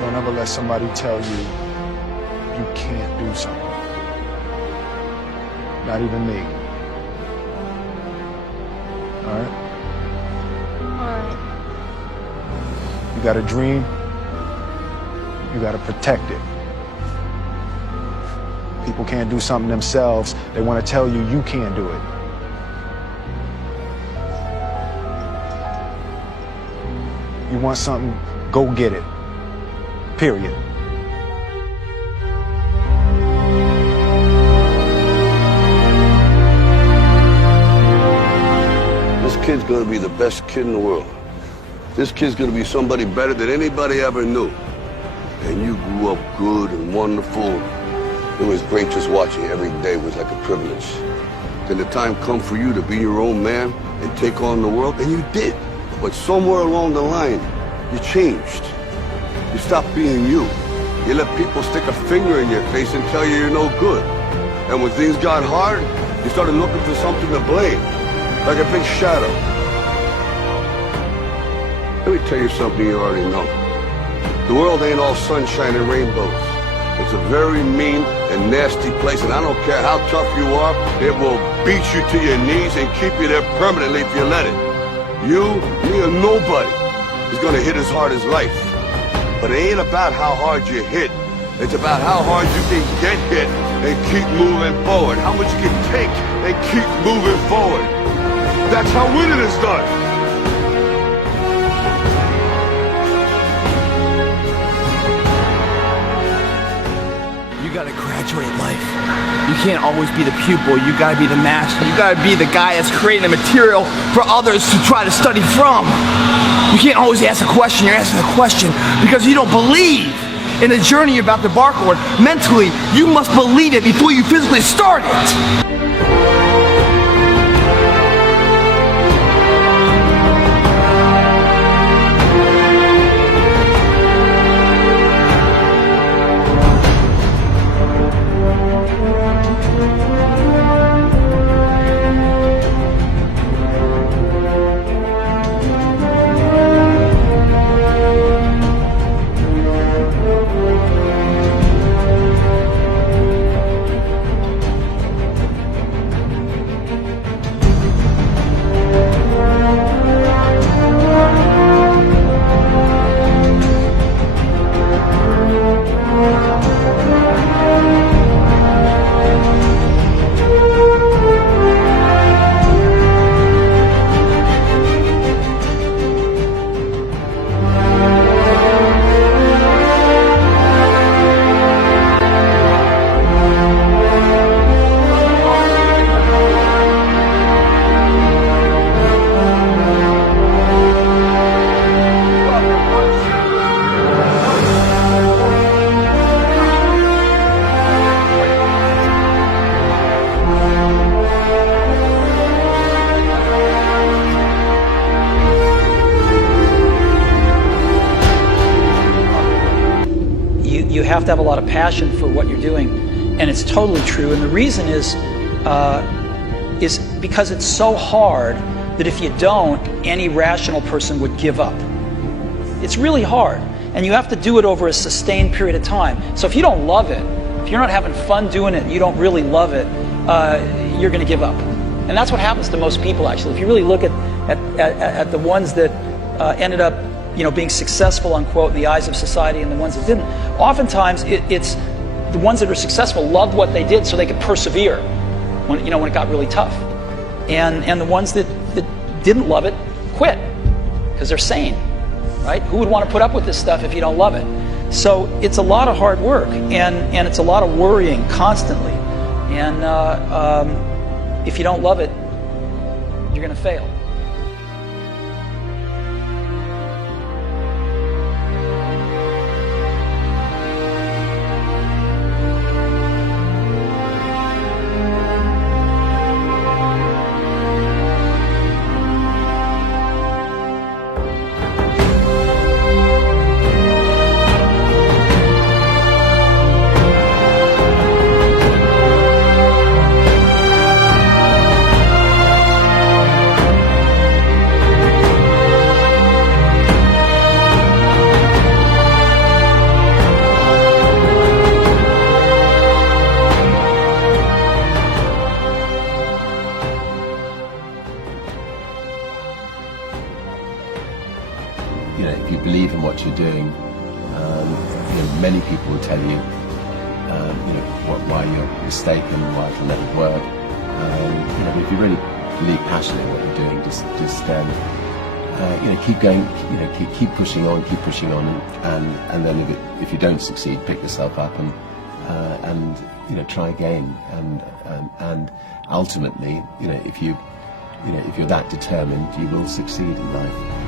Don't ever let somebody tell you you can't do something. Not even me. Alright? Alright. You got a dream, you gotta protect it. People can't do something themselves, they wanna tell you you can't do it. You want something, go get it. Period. This kid's gonna be the best kid in the world. This kid's gonna be somebody better than anybody ever knew. And you grew up good and wonderful. It was great just watching you every day. It was like a privilege. Then the time come for you to be your own man and take on the world, and you did. But somewhere along the line, you changed. You stopped being you. You let people stick a finger in your face and tell you you're no good. And when things got hard, you started looking for something to blame, like a big shadow. Let me tell you something you already know. The world ain't all sunshine and rainbows. It's a very mean and nasty place, and I don't care how tough you are, it will beat you to your knees and keep you there permanently if you let it. You, me, or nobody is gonna hit as hard as life. But it ain't about how hard you hit. It's about how hard you can get hit and keep moving forward. How much you can take and keep moving forward. That's how winning is done. You gotta graduate life. You can't always be the pupil, you gotta be the master. You gotta be the guy that's creating the material for others to try to study from. You can't always ask a question, you're asking a question because you don't believe in the journey you're about to embark on. Mentally, you must believe it before you physically start it. You have to have a lot of passion for what you're doing, and it's totally true. And the reason is because it's so hard that if you don't, any rational person would give up. It's really hard, and you have to do it over a sustained period of time. So if you don't love it, if you're not having fun doing it, and you don't really love it, you're going to give up. And that's what happens to most people, actually. If you really look at the ones that ended up being successful, unquote, in the eyes of society, and the ones that didn't. Oftentimes, it's the ones that are successful loved what they did so they could persevere when it got really tough. And the ones that didn't love it quit because they're sane, right? Who would want to put up with this stuff if you don't love it? So it's a lot of hard work, and it's a lot of worrying constantly. And if you don't love it, you're going to fail. Many people will tell you, why you're mistaken, why it'll never work. If you're really passionate about what you're doing, just keep going, keep pushing on, and then if you don't succeed, pick yourself up and try again, and ultimately, if you're that determined, you will succeed in life.